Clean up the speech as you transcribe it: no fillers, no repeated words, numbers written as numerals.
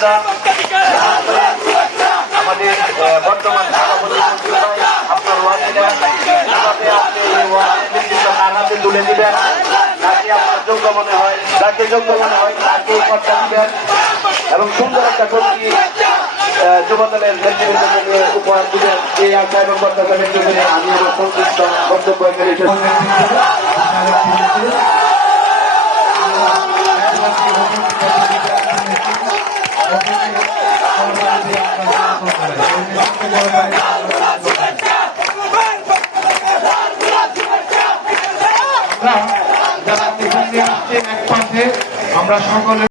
সহযোগিতা আমাদের বর্তমান সভাপতি আপনার ওয়ার্ডে আপনি এই ওয়ার্ডের নেতৃত্ব তার হাতে তুলে দিবেন। তাকে আপনার যোগ্য মনে হয়, তাকে তাকে কর্তা দিবেন এবং সুন্দর একটা কর্মী যুবদলের নেতৃবৃন্দকে নিয়ে উপহার দিবেন। এই আশা এবং প্রত্যাশা ব্যক্ত করে আমি আমার সংক্ষিপ্ত বক্তব্য এখানে আমরা সকলে